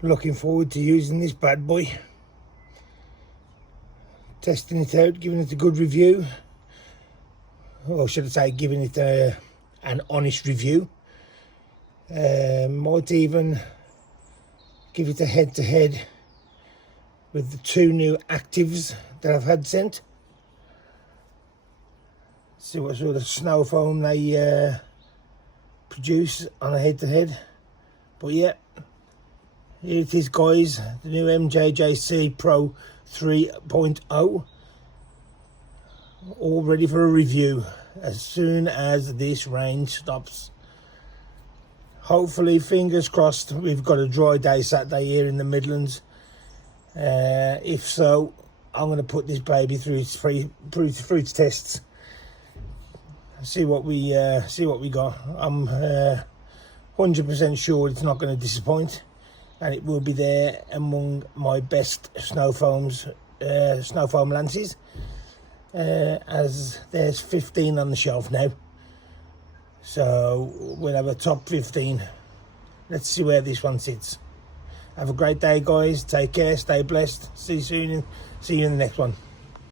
Looking forward to using this bad boy, testing it out, giving it a good review, or should I say giving it an honest review. Might even give it a head-to-head with the two new actives that I've had sent. See what sort of snow foam they produce on a head-to-head. But yeah, here it is guys, the new MJJC Pro 3.0, all ready for a review as soon as this rain stops. Hopefully, fingers crossed, we've got a dry day Saturday here in the Midlands. If so, I'm going to put this baby through its tests. See what we got. I'm 100% sure it's not going to disappoint, and it will be there among my best snow foam lances. As there's 15 on the shelf now, so we'll have a top 15. Let's see where this one sits. Have a great day guys, take care, stay blessed, see you soon, see you in the next one.